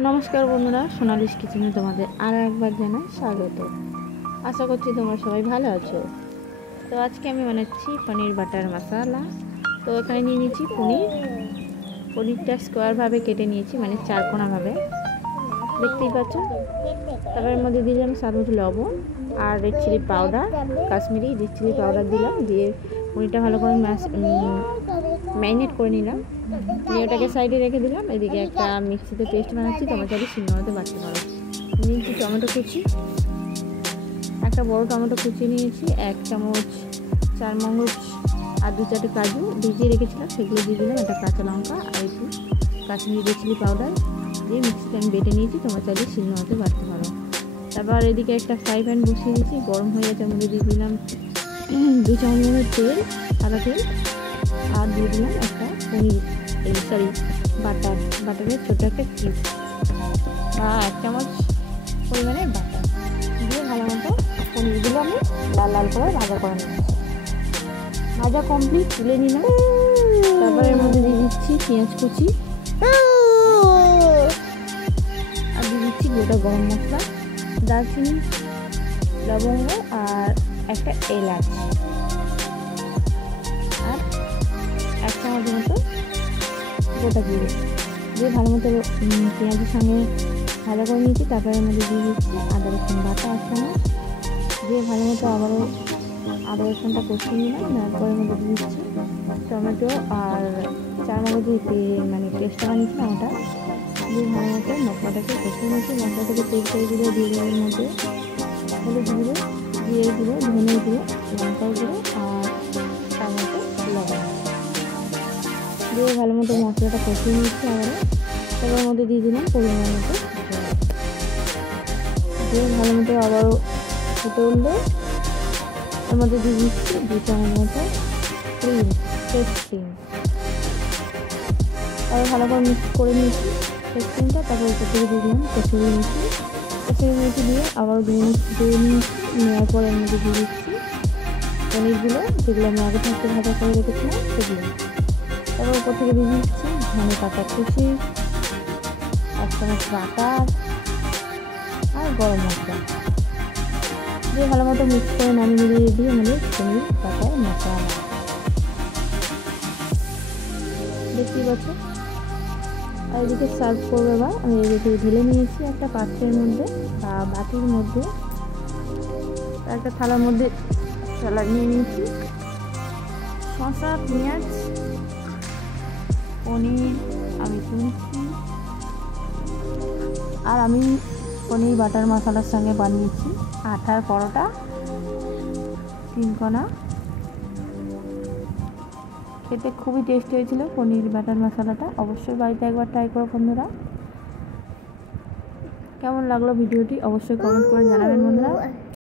নমস্কার বন্ধুরা, সোনালিস কিচেনে তোমাদের আরও একবার জানাই স্বাগত। আশা করছি তোমরা সবাই ভালো আছো। তো আজকে আমি বানাচ্ছি পনির বাটার মশলা। তো এখানে নিয়ে নিয়েছি পনিরটা স্কোয়ারভাবে কেটে নিয়েছি, মানে চারকোনাভাবে, দেখতেই পাচ্ছ। তারপর এর মধ্যে দিলাম স্বাদ মতো লবণ আর red chilli powder, Kashmiri red chilli powder দিলাম, দিয়ে পনিরটা ভালো করে ম্যারিনেট করে নিলাম। নিয়ে ওটাকে সাইডে রেখে দিলাম। এদিকে একটা মিক্সিতে পেস্ট বানাচ্ছি, তোমরা চাইলে শিলনোড়াতে বাটতে পারো। নিয়েছি টমেটো কুচি, একটা বড় টমেটো কুচি নিয়েছি, 1 চামচ চারমগজ আর 2-4টে কাজু ভিজিয়ে রেখেছিলাম, সেগুলো দিয়ে দিলাম। একটা কাঁচা লঙ্কা আর একটু কাশ্মীরি রেড চিলি পাউডার দিয়ে মিক্সিতে আমি বেটে নিয়েছি, তোমরা চাইলে শিলনোড়াতে বাটতে পারো। তারপর এদিকে একটা ফ্রাই প্যান বসিয়ে দিয়েছি, গরম হয়ে গেছে। মধ্যে দিয়ে দিলাম 2 চামচ তেল, সাদা তেল, আর দিয়ে দিলাম একটা বাটারের ছোটো একটা কিউব বা 1 চামচ পরিমাণে বাটার দিয়ে ভালো মতো পনিরগুলো আমি লাল লাল করে ভাজা করে নিচ্ছি। ভাজা কমপ্লিট, তুলে নিলাম। তারপরে এর মধ্যে দিয়ে দিচ্ছি পেঁয়াজ কুচি আর দিয়ে দিচ্ছি গোটা গরম মশলা, দারচিনি, লবঙ্গ আর একটা এলাচ, আর 1 চামচ মতো গোটা জিরে দিয়ে ভালো মতো পেঁয়াজের সঙ্গে ভাজা করে নিয়েছি। তারপরে এর মধ্যে দিয়ে দিচ্ছি আদা রসুন বাটা 1 চামচ দিয়ে ভালো মতো আবারও আদা রসুনটা কষিয়ে নিলাম। তারপরে এর মধ্যে দিয়ে দিচ্ছি টমেটো আর চারমগজ মানে পেস্টটা বানিয়েছিলাম ওটা দিয়ে ভালো মতো মশলাটাকে কষিয়ে নিয়েছি। মশলা থেকে তেল ছেড়ে দিলে দিয়ে দেবো এর মধ্যে হলুদ গুঁড়ো, জিরে গুঁড়ো, ধনে গুঁড়ো, লঙ্কার গুঁড়ো আর তার মতো লবণ দিয়ে ভালো মতো মশলাটা কষিয়ে নিচ্ছি। আবারও তার মধ্যে দিয়ে দিলাম পরিমাণ মতো দিয়ে ভালো মতো আবারও ফুটে উঠলে এর মধ্যে দিয়ে দিচ্ছি 2 চামচ মতো ফ্রেশ ক্রিম। তারপর ভালো করে মিক্স করে নিয়েছি ফ্রেশ ক্রিমটা। তারপর উপর থেকে দিয়ে দিলাম কসুরি মেথি দিয়ে আবার 2 মিনিট ফুটিয়ে নিয়েছি। নেওয়ার পর এর মধ্যে দিয়ে দিচ্ছি পনিরগুলো, যেগুলো আমি আগে থাকতে ভাজা করে রেখেছিলাম সেগুলো। তারপর উপর থেকে দিয়ে দিচ্ছি ধনে পাতা কুচি, 1 চামচ বাটার আর গরম মশলা দিয়ে ভালো মতো মিক্স করে নামিয়ে দিয়ে আমাদের পনির বাটার মশলা দেখতেই পাচ্ছ। আর এদিকে সার্ভ করবো। এবার আমি এদিকে ঢেলে নিয়েছি একটা পাত্রের মধ্যে বা বাটির মধ্যে, একটা থালার মধ্যে স্যালাড নিয়ে নিয়েছি, শসা, পেঁয়াজ, পনির আমি তুলছি, আর আমি পনির বাটার মশলার সঙ্গে বানিয়েছি আটার পরোটা 3 কোনা। খেতে খুবই টেস্টি হয়েছিল পনির বাটার মশলাটা। অবশ্যই বাড়িতে একবার ট্রাই করো বন্ধুরা। কেমন লাগলো ভিডিওটি অবশ্যই কমেন্ট করে জানাবেন বন্ধুরা।